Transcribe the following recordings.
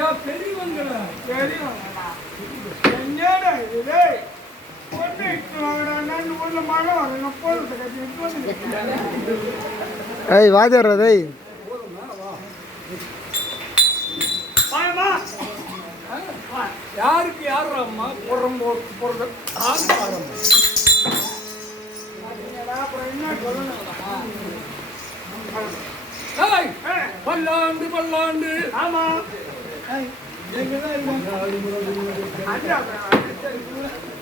ஏன் பெரியவங்களா பெரியவங்களா என்னடா இது பொண்ணு ஊர்ல மழை வரணும் போறது ஏய் வாஜர் ஏய் யாருக்கு யாரம்மா போறது அப்புறம் என்ன சொல்லணும் பல்லாண்டு பல்லாண்டு ஆமா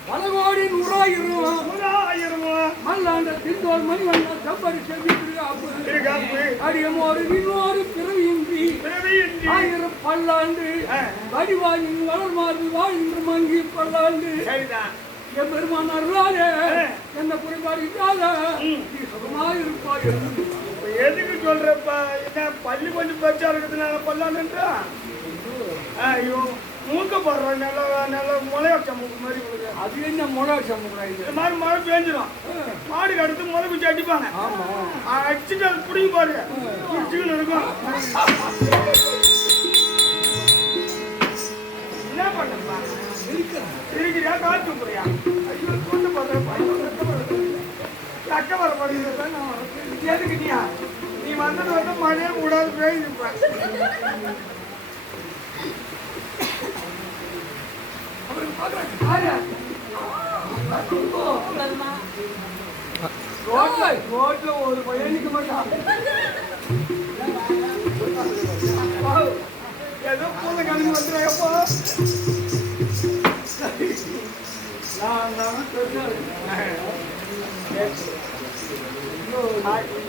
பல கோடி நூறாயிரம் மல்லாண்ட திந்தோல் மணிவண்ண செவ்வரி செவ்வி அடியம் ஒரு இன்னொரு பிறவியின்றி ஆயிரம் பல்லாண்டு வடிவாயின் வளர் மாறி வாழ்ந்து மங்கி பல்லாண்டு என் பெருமான் அருளாலே என்ன குறைபாடு இல்லாத சுகமாயிருப்பாய். எதுக்கு சொல்றப்பா என்ன பள்ளி கொஞ்சம் பச்சா இருக்கிறதுனால பல்லாண்டுன்றா ஐயோ மூக்க போடுறோம் நல்லா நல்லா முளையாட்ச மூக்கு மாதிரி அது என்ன முளையாட்ச மூக்கு இது மாதிரி மழை பெஞ்சிடும் மாடு அடுத்து முளை குச்சி அடிப்பாங்க அடிச்சுட்டு அது பிடிங்க பாரு குடிச்சுன்னு இருக்கும் என்ன பண்ணப்பா இருக்கிறியா காத்து போறியா ஐயோ கொண்டு போடுறப்பா அக்க வர மாட்டேங்குது எதுக்கு நீ வந்தது வந்து மழையே கூடாது பெய்யுதுப்பா ரோட்ல ஒரு பையனுக்கு மாட்டான் ஏதோ பூனை கணக்கு வந்துடுறப்போ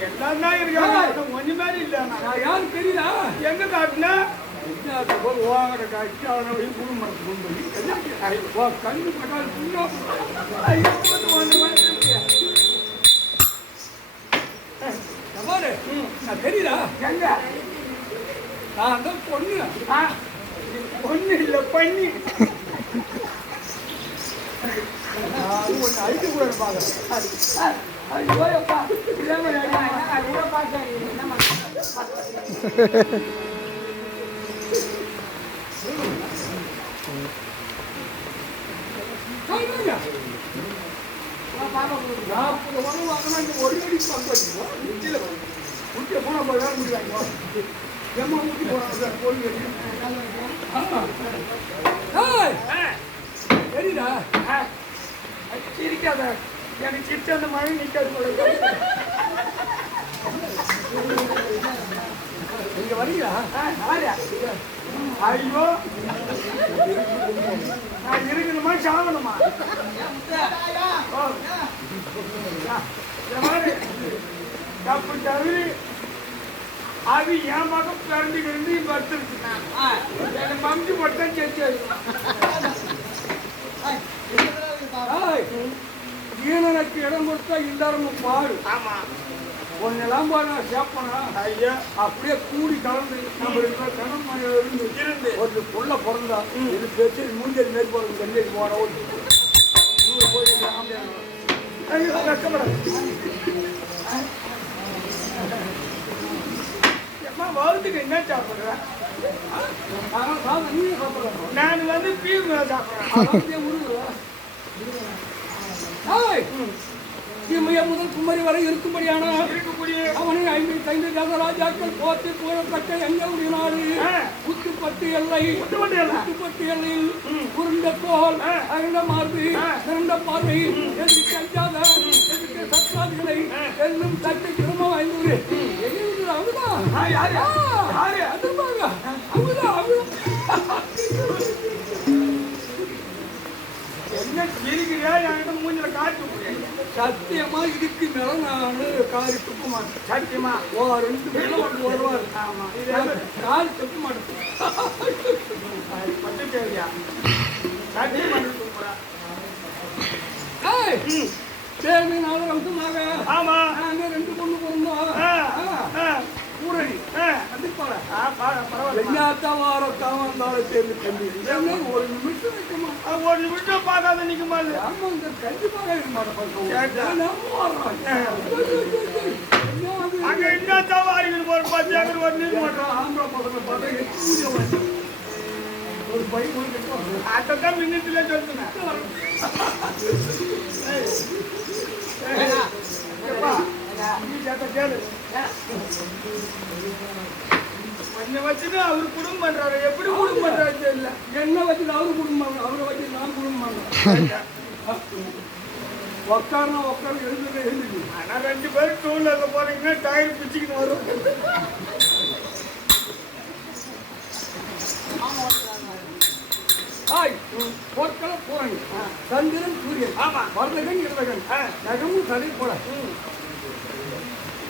எல்லாம் தான் இருக்காங்க கொஞ்சம் மாதிரி இல்ல யாரும் தெரியல எங்க காட்டுனா கண்ணு தெரியல எங்க நான் தான் பொண்ணு பொண்ணு இல்ல பண்ணி ஒன்று அழிக்க கூட இருப்பாங்க. ஒரு மணி பக்கம் போன முடிவாங்க எம்மா ஊட்டி போனாங்க கோயில் சரிடா சிரிக்காத எனக்கு சிரிச்ச அந்த மழை நிற்காது போல நீங்க வரீங்களா ஐயோ நான் இருக்கணுமா சாகணுமா தப்பு தவிர அது என் மகம் பிறந்து கிடந்து படுத்துருக்கு எனக்கு மம்ஜி மட்டும் சேர்த்து ஈனனுக்கு இடம் கொடுத்தா எல்லாரும் பாடு ஆமா ஒன்னெல்லாம் பாரு சேப்பனா ஐயா அப்படியே கூடி கலந்து நம்ம இருந்து இருந்து ஒரு புள்ள பிறந்தா இது பேச்சு மூஞ்சல் மேல் போறது கல்லேஜ் போட ஐயோ கஷ்டப்படாது வாழ்த்துக்கு என்ன சாப்பிடுறேன் நான் வந்து பீர் சாப்பிடுறேன் முதல் குமரி வரை இருக்கும்படியான அவனை 55 ராஜாக்கள் போட்டு கூறப்பட்ட எங்களுடைய நாடு குத்துப்பட்டு எல்லையில் குருண்ட தோல் அகண்ட மார்பு சிறந்த பார்வை எதுக்கு அஞ்சாத எதுக்கு சத்ராதிகளை எல்லும் தட்டு திரும்ப வாய்ந்தூர் என்ன சிரிக்கிறியா என்கிட்ட மூஞ்சில காட்டு முடியாது சத்தியமா இதுக்கு மேல நான் காரி துப்ப மாட்டேன் சத்தியமா 2 பேரும் வருவார் ஆமா காரி துப்ப மாட்டேன் பட்டு தேவையா சத்தியமா துப்புறா தேவை 4 வருஷமாக ஆமா நாங்க 2 பொண்ணு பிறந்தோம் ஊரணி கண்டிப்பாக பரவாயில்ல எல்லாத்த வாரத்தான் வந்தாலும் சேர்ந்து கண்டி ஒரு நிமிஷம் வைக்க மாட்டேன் ஒரு நிமிஷம் பார்க்காத நிக்க மாதிரி ஆமா இந்த கண்டிப்பாக இருக்க மாட்டேன் அங்க என்ன தவாரிகள் ஒரு 10 ஏக்கர் ஒரு நீர் மாட்டோம் ஆம்பளை பசங்க பார்த்தா போய் உனக்கு அதான் மின்னத்துல சொல்லுங்க கேளு கொஞ்சம் வச்சுட்டு அவரு குடும்பம் பண்றாரு எப்படி குடும்பம் பண்றாரு தெரியல என்ன வச்சு அவரு குடும்பம் அவரை வச்சு நான் குடும்பம் உட்காரனா உட்கார எழுந்துட்டு ஆனா 2 பேரும் டூலர்ல போனீங்கன்னா டயர் பிச்சுக்கின்னு வரும் போர்க்கள போறாங்க சந்திரன் சூரியன் ஆமா வர்ணகன் இருவகன் நகமும் சரி போல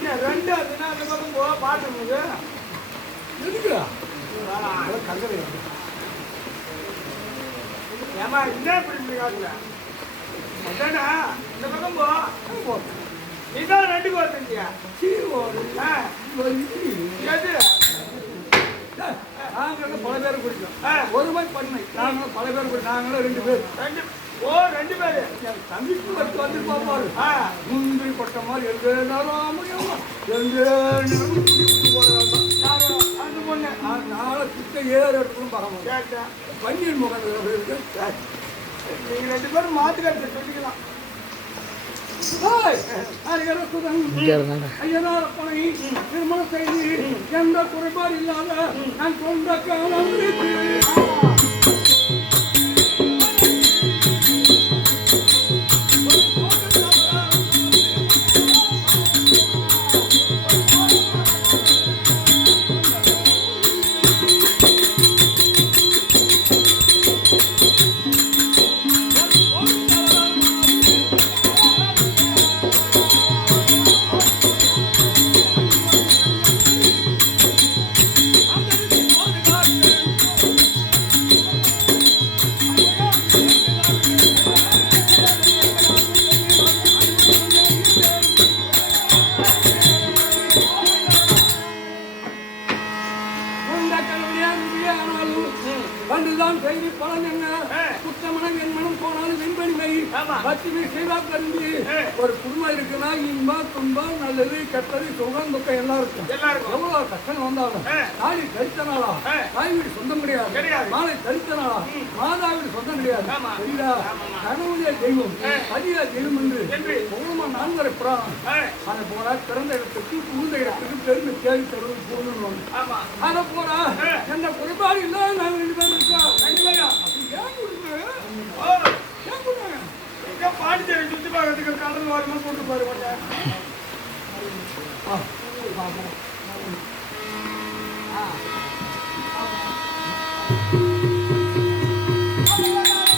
2 அதுனா அந்த பக்கம் போக பாட்டுங்க எதுக்குடா கங்கரை ஏமா என்ன இப்படி இருக்காங்க அதானா இந்த பக்கம் போ இதான் 2 வருதுங்கயா எது நாங்களும் பல பேர் குடிக்கும் ஒருமை பண்ணை நாங்களும் பல பேர் குடி நாங்களும் 2 பேர் 2 பேரு தம்பிக்கு வச்சு வந்து பார்ப்பாரு முந்திரி கொட்ட மாதிரி எந்த நேரம் எந்த அந்த பொண்ணு நாளை கிட்ட 7 இடத்துக்கும் பரவாயில்ல பன்னீர் முகம் இருக்கு நீங்க 2 பேரும் மாத்து கட்ட சொல்லிக்கலாம் ஐயனார் பணி திருமணம் செய்து எந்த குறைபாடு இல்லாத நான் கொண்ட காலம் வந்துதான் செய்தி பலன் என்ன குற்றமனம் என் மனம் போனாலும் வெண்பனிமை பத்திமை செய்தா கருந்தி ஒரு குடும்பம் இருக்குன்னா இன்பா துன்பா நல்லது கெட்டது சுகம் துக்கம் எல்லாம் இருக்கும் எவ்வளவு கஷ்டம் வந்தாலும் தாலி தரித்தனாளா தாய் வீடு சொந்தம் கிடையாது மாலை தரித்தனாளா மாதா வீடு சொந்தம் கிடையாது சரியா கணவனே தெய்வம் அதிகா தெய்வம் என்று பௌர்ணமா 4 புராணம் அதை போல பிறந்த இடத்துக்கு புகுந்த இடத்துக்கு பெருமை தேடி தருவது போகணும் அதை போல எந்த குறைபாடு இல்லை நாங்கள் 2 பேரும் இருக்கோம் 2 பேரா பாண்டிச்சேரி சுத்தி பார்க்கறதுக்கு கடல் வாரமா கூட்டு பாருங்க